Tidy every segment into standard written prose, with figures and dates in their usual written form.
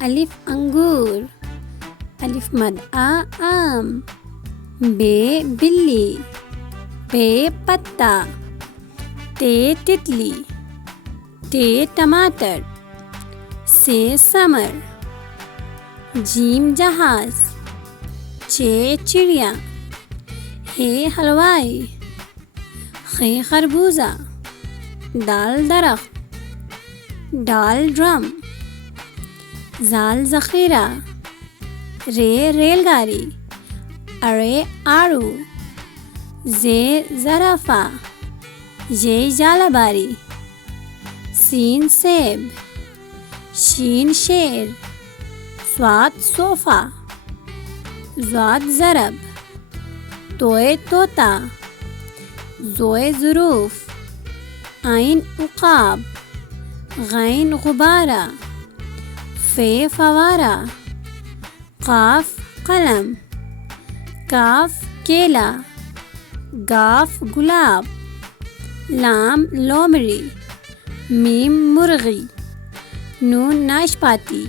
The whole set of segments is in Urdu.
الف انگور، الف مد آم، بے بلی، پے پتا، تے تتلی، ٹے ٹماٹر، سے سمر، جیم جہاز، چے چڑیا، ہے حلوائی، خے خربوزہ، دال درخت، ڈال ڈرم، زال ذخیرہ، رے ریل گاڑی، ارے آڑو، زے زرافہ، یہ جالا باری، سین سیب، شین شیر، صاد صوفہ، ضاد ضرب، توئے طوطا، زوئے ظروف، عین عقاب، غین غبارہ، فے فوارہ، قاف قلم، کاف کیلا، گاف گلاب، لام لومڑی، میم مرغی، نون ناشپاتی،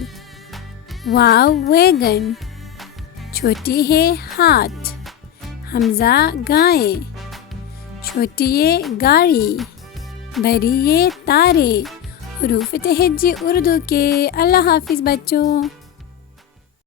واو ویگن، چھوٹی ہے ہاتھ، حمزہ گائیں، چھوٹی یہ گاڑی، بڑی یہ تارے۔ حروف تہجی اردو کے۔ اللہ حافظ بچوں۔